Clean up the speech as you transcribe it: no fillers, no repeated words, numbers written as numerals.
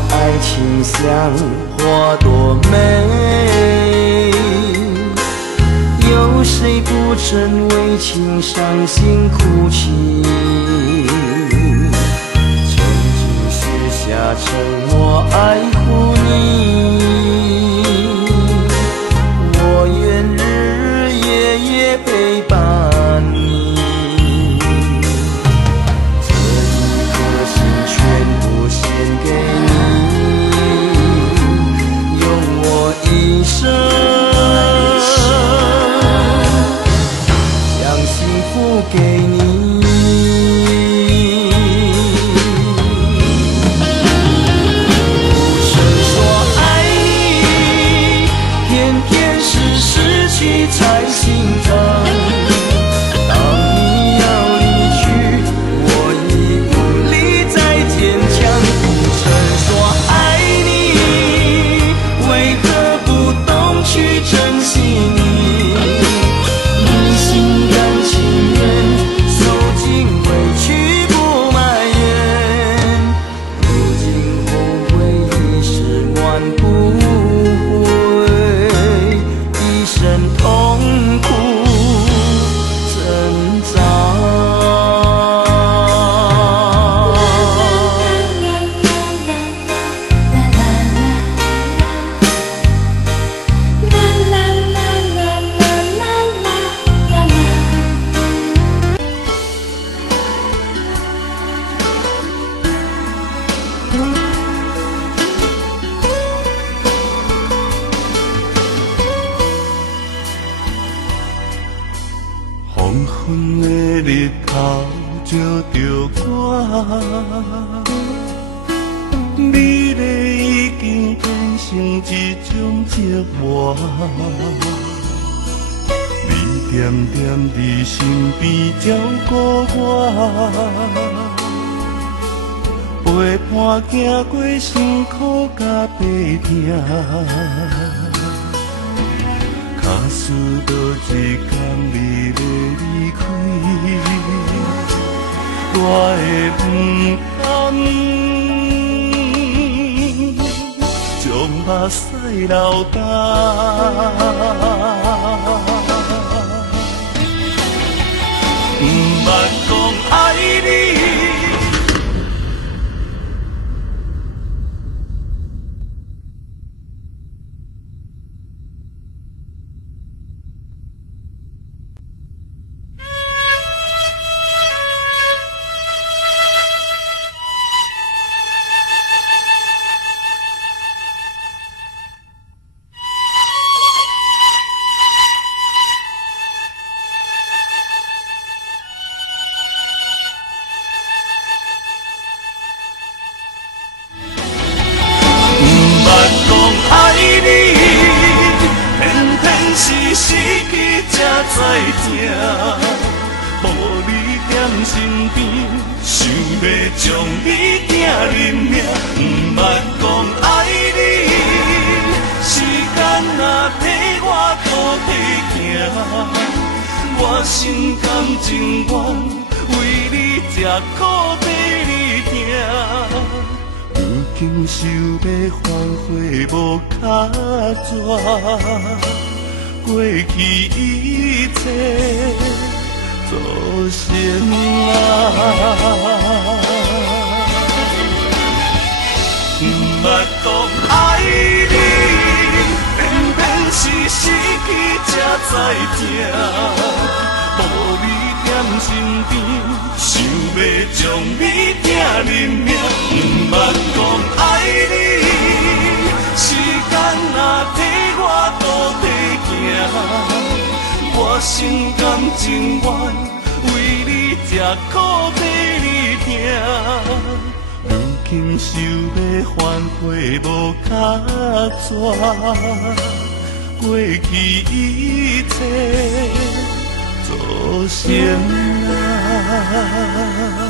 我爱情像花朵美，有谁不曾为情伤心哭泣？曾经许下承诺爱护你，我愿日日夜夜陪伴你。这一颗心全部献给你，用我一生将幸福给你。不曾说爱你，偏偏是失去才心疼。当你要离去，我已无力再坚强。不曾说爱你，为何不懂去珍惜你？你心甘情愿受尽委屈不埋怨，如今后悔已是挽不回，一生痛苦挣扎。黄昏的日头照着我，你咧已经变成一种折磨。你点点伫身边照顾我，陪伴行过辛苦甲白疼。假使倒一天你要离开，我会不甘，将目屎流干，不捌讲爱你。失去才知痛，无你踮身边，想要将你寄人命。不捌讲爱你，时间若替我倒退行，我心甘情愿为你吃苦替你疼。如今想要反悔无卡纸。过去一切都先啊，不捌讲爱你，偏偏是失去才知痛。无你踮身边，想要将你寄人命。不捌讲爱你，时间若替我倒退。我心甘情愿为你吃苦替你疼，如今想要反悔无卡纸，过去一切都先啊。